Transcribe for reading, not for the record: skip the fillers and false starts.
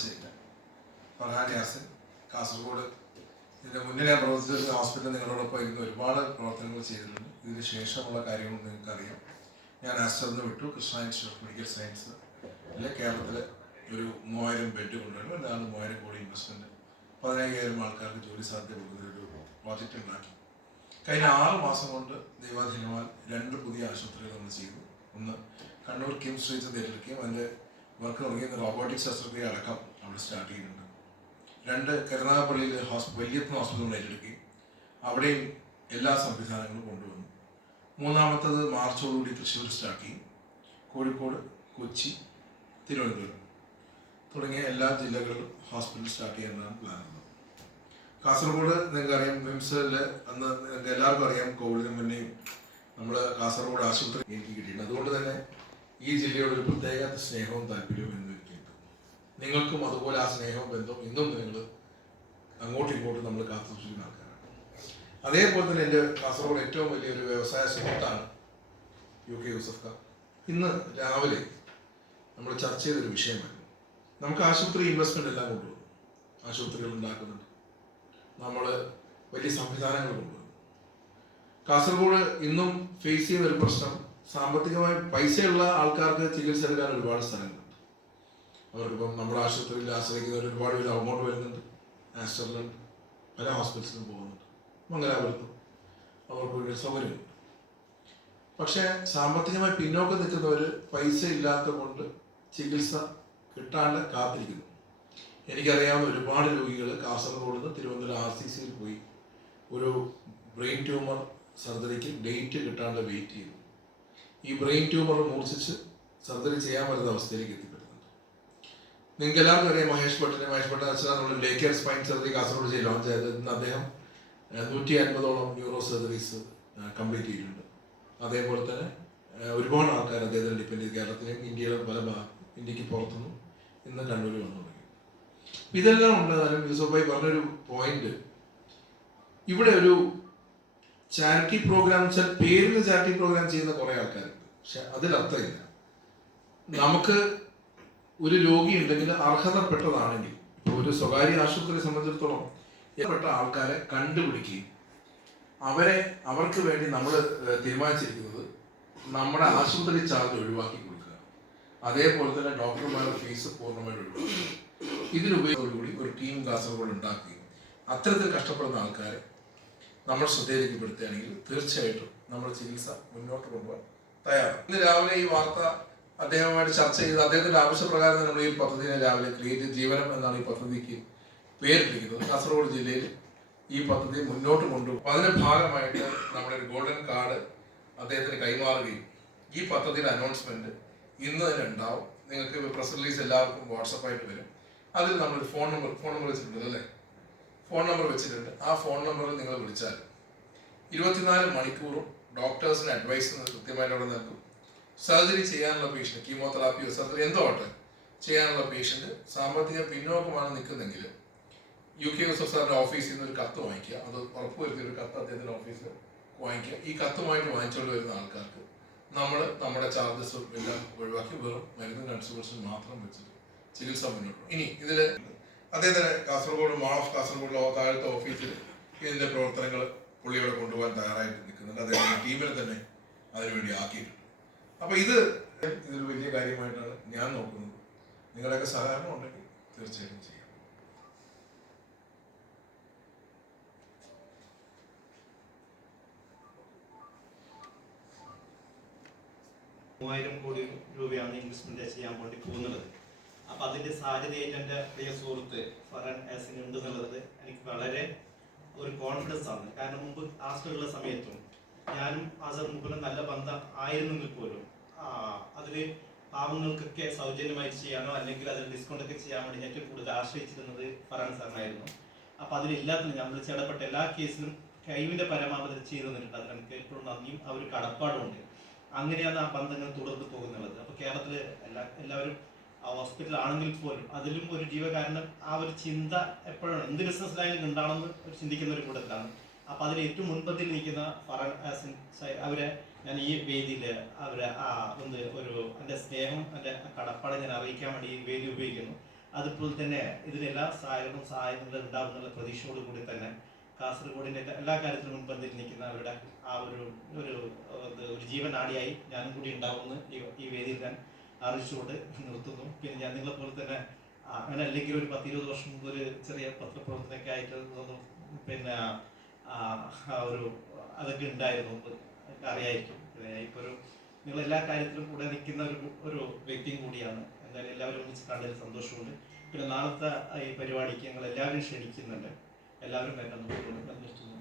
ശരി. ഫർഹാൻ യാസിൻ, കാസർഗോഡ്. ഇതിൻ്റെ മുന്നേ ഞാൻ പ്രവർത്തിച്ച ഹോസ്പിറ്റലിൽ നിങ്ങളോടൊപ്പം ഇരുന്ന് ഒരുപാട് പ്രവർത്തനങ്ങൾ ചെയ്തിട്ടുണ്ട്. ഇതിന് ശേഷമുള്ള കാര്യങ്ങൾ നിങ്ങൾക്കറിയാം. ഞാൻ ആസ്റ്ററിന് വിട്ടു. Krishna institute of medical science കേരളത്തിലെ ഒരു 3000 ബെഡ് കൊണ്ടുവരും. അതാണ് 3000 കോടി ഇൻവെസ്റ്റ്മെൻറ്റ്, 15,000 ആൾക്കാർക്ക് ജോലി സാധ്യത കൊടുക്കുന്നൊരു പ്രോജക്റ്റ് ഉണ്ടാക്കി. കഴിഞ്ഞ 6 മാസം കൊണ്ട് ദൈവാധീനമാൽ 2 പുതിയ ആശുപത്രികൾ നമ്മൾ ചെയ്തു. ഒന്ന് കണ്ണൂർ കിംസ് റീജിയൻ ഏറ്റെടുക്കുകയും അതിൻ്റെ വർക്ക് തുടങ്ങിയ റോബോട്ടിക് ശസ്ത്രക്രിയ അടക്കം അവിടെ സ്റ്റാർട്ട് ചെയ്യുന്നുണ്ട്. 2 കരുനാഗപ്പള്ളിയിൽ വലിയപ്പൻ ഹോസ്പിറ്റൽ ഏറ്റെടുക്കുകയും അവിടെയും എല്ലാ സംവിധാനങ്ങളും കൊണ്ടുവന്നു. 3-ാമത്തത് മാർച്ചോടുകൂടി തൃശ്ശൂർ സ്റ്റാർട്ട് ചെയ്യും. കോഴിക്കോട്, കൊച്ചി, തിരുവനന്തപുരം തുടങ്ങിയ എല്ലാ ജില്ലകളിലും ഹോസ്പിറ്റൽ സ്റ്റാർട്ട് ചെയ്യാനാണ് പ്ലാനുള്ളത്. കാസർഗോഡ് നിങ്ങൾക്കറിയാം, വിംസിൽ അന്ന് നിങ്ങൾക്ക് എല്ലാവർക്കും അറിയാം, കോവിഡിന് മുന്നേയും നമ്മൾ കാസർഗോഡ് ആശുപത്രി എനിക്ക് കിട്ടിയിട്ടുണ്ട്. അതുകൊണ്ട് തന്നെ ഈ ജില്ലയോട് ഒരു പ്രത്യേക സ്നേഹവും താല്പര്യവും എന്ന് എനിക്കുണ്ട്. നിങ്ങൾക്കും അതുപോലെ ആ സ്നേഹവും ബന്ധവും ഇന്നും നിങ്ങൾ അങ്ങോട്ടും ഇങ്ങോട്ടും നമ്മൾ കാത്തു സൂക്ഷിക്കുന്ന ആൾക്കാരാണ്. അതേപോലെ തന്നെ എൻ്റെ കാസർഗോഡ് ഏറ്റവും വലിയൊരു വ്യവസായ സുഹൃത്താണ് UK യൂസഫ് ഖാൻ. ഇന്ന് രാവിലെ നമ്മൾ ചർച്ച ചെയ്തൊരു വിഷയമായിരുന്നു. നമുക്ക് ആശുപത്രി ഇൻവെസ്റ്റ്മെൻ്റ് എല്ലാം കൊണ്ടുവന്നു, ആശുപത്രികൾ ഉണ്ടാക്കുന്നുണ്ട്, നമ്മൾ വലിയ സംവിധാനങ്ങൾ കൊണ്ടുവന്നു. കാസർഗോഡ് ഇന്നും ഫേസ് ചെയ്യുന്ന ഒരു പ്രശ്നം, സാമ്പത്തികമായി പൈസയുള്ള ആൾക്കാർക്ക് ചികിത്സ എടുക്കാൻ ഒരുപാട് സ്ഥലങ്ങളുണ്ട്. അവർക്കിപ്പം നമ്മുടെ ആശുപത്രിയിൽ ആശ്രയിക്കുന്നവർ ഒരുപാട് പേര് അങ്ങോട്ട് വരുന്നുണ്ട്. ആസ്റ്ററിലുണ്ട്, പല ഹോസ്പിറ്റലിലും പോകുന്നുണ്ട്, മംഗലാപുരത്തും അവർക്ക് ഒരു സൗകര്യമുണ്ട്. പക്ഷേ സാമ്പത്തികമായി പിന്നോക്കം നിൽക്കുന്നവർ പൈസ ഇല്ലാത്ത കൊണ്ട് ചികിത്സ കിട്ടാണ്ട് കാത്തിരിക്കുന്നു. എനിക്കറിയാവുന്ന ഒരുപാട് രോഗികൾ കാസർഗോഡ് നിന്ന് തിരുവനന്തപുരം RCCയിൽ പോയി ഒരു ബ്രെയിൻ ട്യൂമർ സർജറിക്ക് ഡേറ്റ് കിട്ടാണ്ട് വെയിറ്റ് ചെയ്തു. ഈ ബ്രെയിൻ ട്യൂമർ മൂർച്ഛിച്ച് സർജറി ചെയ്യാൻ പറ്റുന്ന അവസ്ഥയിലേക്ക് എത്തിപ്പെടുന്നുണ്ട്. നിങ്ങൾക്ക് എല്ലാവർക്കും അറിയാം മഹേഷ് ഭട്ട് അച്ഛനാണ് day care spine surgery Kasaragod ചെയ്ത് ലോഞ്ച് ചെയ്തത്. ഇന്ന് അദ്ദേഹം 150ഓളം ന്യൂറോ സർജറീസ് കംപ്ലീറ്റ് ചെയ്തിട്ടുണ്ട്. അതേപോലെ തന്നെ ഒരുപാട് ആൾക്കാർ അദ്ദേഹത്തിന് ഡിപ്പെൻഡ് ചെയ്ത് കേരളത്തിലെയും ഇന്ത്യയുടെ പല ഇന്ത്യക്ക് പുറത്തുനിന്നും ഇന്ന് കണ്ണൂർ വന്നു തുടങ്ങി. ഇതെല്ലാം ഉണ്ടാകാനും യൂസഫ് ഭായി പറഞ്ഞൊരു പോയിന്റ്, ഇവിടെ ഒരു ചാരിറ്റി പ്രോഗ്രാം വെച്ചാൽ പേരിന് ചാരിറ്റി പ്രോഗ്രാം ചെയ്യുന്ന കുറേ ആൾക്കാരുണ്ട്. പക്ഷെ അതിലർത്ഥമില്ല. നമുക്ക് ഒരു രോഗി ഉണ്ടെങ്കിൽ അർഹതപ്പെട്ടതാണെങ്കിൽ, ഇപ്പോൾ ഒരു സ്വകാര്യ ആശുപത്രിയെ സംബന്ധിച്ചിടത്തോളം ഏർപ്പെട്ട ആൾക്കാരെ കണ്ടുപിടിക്കുകയും അവർക്ക് വേണ്ടി നമ്മൾ തീരുമാനിച്ചിരിക്കുന്നത് നമ്മുടെ ആശുപത്രി ചാർജ് ഒഴിവാക്കി കൊടുക്കുക, അതേപോലെ തന്നെ ഡോക്ടർമാരുടെ ഫീസ് പൂർണ്ണമായിട്ട് ഒഴിവാക്കുക. ഇതിനുപയോഗത്തോടുകൂടി ഒരു ടീം കാസർഗോഡ് ഉണ്ടാക്കുകയും അത്തരത്തിൽ കഷ്ടപ്പെടുന്ന ആൾക്കാരെ നമ്മൾ ശ്രദ്ധയിലേക്ക് പെടുത്തുകയാണെങ്കിൽ തീർച്ചയായിട്ടും നമ്മൾ ചികിത്സ മുന്നോട്ട് കൊണ്ടുപോകാൻ തയ്യാറാണ്. ഇന്ന് രാവിലെ ഈ വാർത്ത അദ്ദേഹവുമായിട്ട് ചർച്ച ചെയ്ത് അദ്ദേഹത്തിൻ്റെ ആവശ്യപ്രകാരം നമ്മൾ ഈ പദ്ധതിയെ രാവിലെ ക്രിയേറ്റ് ജീവനം എന്നാണ് ഈ പദ്ധതിക്ക് പേരിട്ടിരിക്കുന്നത്. കാസർഗോഡ് ജില്ലയിൽ ഈ പദ്ധതി മുന്നോട്ട് കൊണ്ടുപോകും. അതിൻ്റെ ഭാഗമായിട്ട് നമ്മുടെ ഒരു ഗോൾഡൻ കാർഡ് അദ്ദേഹത്തിന് കൈമാറുകയും ഈ പദ്ധതിയുടെ അനൗൺസ്മെന്റ് ഇന്ന് തന്നെ ഉണ്ടാവും. നിങ്ങൾക്ക് പ്രസ് റിലീസ് എല്ലാവർക്കും വാട്സപ്പായിട്ട് വരും. അതിൽ നമ്മളൊരു ഫോൺ നമ്പർ വെച്ചിട്ടുണ്ട് അല്ലേ, ഫോൺ നമ്പർ വെച്ചിട്ടുണ്ട്. ആ ഫോൺ നമ്പറിൽ നിങ്ങൾ വിളിച്ചാൽ 24 മണിക്കൂറും ഡോക്ടേഴ്സിന് അഡ്വൈസ് കൃത്യമായിട്ട് അവിടെ നൽകും. സർജറി ചെയ്യാനുള്ള പേഷ്യൻറ്റ്, കീമോതെറാപ്പിയോ സർജറി എന്തോ ആട്ടെ ചെയ്യാനുള്ള പേഷ്യൻറ്റ് സാമ്പത്തിക പിന്നോക്കമാണ് നിൽക്കുന്നെങ്കിൽ UK യൂസഫ് സാറിൻ്റെ ഓഫീസിൽ നിന്ന് ഒരു കത്ത് വാങ്ങിക്കുക. അത് ഉറപ്പുവരുത്തിയ ഒരു കത്ത് അദ്ദേഹത്തിൻ്റെ ഓഫീസിൽ വാങ്ങിക്കുക. ഈ കത്തുമായിട്ട് വാങ്ങിച്ചുകൊണ്ട് വരുന്ന ആൾക്കാർക്ക് നമ്മൾ നമ്മുടെ ചാർജസ് എല്ലാം ഒഴിവാക്കി വെറും മരുന്ന് കൺസൾട്ടേഷൻ മാത്രം വെച്ചിട്ട് ചികിത്സ മുന്നോട്ട്. ഇനി ഇതിൽ അദ്ദേഹത്തിന് കാസർഗോഡ് മാൾ ഓഫ് കാസർഗോഡ് താഴത്തെ ഓഫീസിൽ ഇതിൻ്റെ പ്രവർത്തനങ്ങൾ പുള്ളിയോടെ കൊണ്ടുപോകാൻ തയ്യാറായിട്ട് നിൽക്കുന്നുണ്ട്. അദ്ദേഹത്തിൻ്റെ ടീമിനെ തന്നെ അതിനുവേണ്ടി ആക്കിയിട്ടുണ്ട്. അപ്പോൾ ഇതൊരു വലിയ കാര്യമായിട്ടാണ് ഞാൻ നോക്കുന്നത്. നിങ്ങളുടെയൊക്കെ സഹകരണം ഉണ്ടെങ്കിൽ തീർച്ചയായിട്ടും ചെയ്യാം. ₹3000 കോടി രൂപയാണ് ഇൻവെസ്റ്റ്മെന്റ് ചെയ്യാൻ വേണ്ടി പോകുന്നത്. അപ്പൊ അതിന്റെ സാധ്യതയായിട്ട് എൻ്റെ പ്രിയ സുഹൃത്ത് ഫർഹാൻ യാസിൻ ഉണ്ട് എന്നുള്ളത് എനിക്ക് വളരെ ഒരു കോൺഫിഡൻസ് ആണ്. കാരണം മുമ്പ് ആസ്റ്ററുള്ള സമയത്തും ഞാനും ആസർ മുമ്പിലും നല്ല ബന്ധം ആയിരുന്നെങ്കിൽ പോലും അതില് പാവങ്ങൾക്കൊക്കെ സൗജന്യമായി ചെയ്യാനോ അല്ലെങ്കിൽ അതിൽ ഡിസ്കൗണ്ട് ഒക്കെ ചെയ്യാൻ വേണ്ടി ഏറ്റവും കൂടുതൽ ആശ്രയിച്ചിരുന്നത് ഫർഹാൻ സാറിനായിരുന്നു. അപ്പൊ അതിലില്ലാത്ത നമ്മൾ ചേടപ്പെട്ട എല്ലാ കേസിലും കഴിവിന്റെ പരമാവധി ചെയ്തു തന്നിട്ടുണ്ട്. അതിന് എനിക്ക് ഏറ്റവും നന്ദിയും ആ ഒരു കടപ്പാടുമുണ്ട്. അങ്ങനെയാണ് ആ ബന്ധങ്ങൾ തുടർന്ന് പോകുന്നുള്ളത്. അപ്പൊ കേരളത്തില് എല്ലാവരും ആ ഹോസ്പിറ്റൽ ആണെങ്കിൽ പോലും അതിലും ഒരു ജീവകാരണം ആ ഒരു ചിന്ത എപ്പോഴാണ് എന്ത് ബിസിനസ് ലൈനിൽ ഉണ്ടാണെന്ന് ചിന്തിക്കുന്ന ഒരു കൂട്ടത്തിലാണ്. അപ്പൊ അതിൽ ഏറ്റവും മുൻപന്തിൽ നിൽക്കുന്ന ഫർഹാൻ യാസിൻ അവരെ ഞാൻ ഈ വേദിയിൽ അവരെ എൻ്റെ സ്നേഹം എൻ്റെ കടപ്പാട് ഞാൻ അറിയിക്കാൻ വേണ്ടി ഈ വേദി ഉപയോഗിക്കുന്നു. അതുപോലെ തന്നെ ഇതിനെല്ലാ സഹായങ്ങളും ഉണ്ടാവുന്നുള്ള പ്രതീക്ഷയോടുകൂടി തന്നെ കാസർഗോഡിൻ്റെ എല്ലാ കാര്യത്തിലും മുൻപന്തിൽ നിൽക്കുന്ന അവരുടെ ആ ഒരു ജീവനാടിയായി ഞാനും കൂടി ഉണ്ടാവുമെന്ന് ഈ വേദിയിൽ ഞാൻ അറിയിച്ചുകൊണ്ട് നിർത്തുന്നു. പിന്നെ ഞാൻ നിങ്ങളെ പോലെ തന്നെ അങ്ങനെ അല്ലെങ്കിൽ ഒരു 10-20 വർഷം മുമ്പ് ഒരു ചെറിയ പത്രപ്രവർത്തനമൊക്കെ ആയിട്ട് പിന്നെ അതൊക്കെ ഉണ്ടായിരുന്നു, അറിയായിരിക്കും. ഇപ്പോൾ നിങ്ങൾ എല്ലാ കാര്യത്തിലും കൂടെ നിൽക്കുന്ന ഒരു വ്യക്തിയും കൂടിയാണ്. എന്തായാലും എല്ലാവരും ഒന്നിച്ച് കണ്ടതിൽ സന്തോഷമുണ്ട്. പിന്നെ നാളത്തെ ഈ പരിപാടിക്ക് ഞങ്ങൾ എല്ലാവരും ക്ഷണിക്കുന്നുണ്ട്. എല്ലാവരും വരണം നിർത്തുന്നു.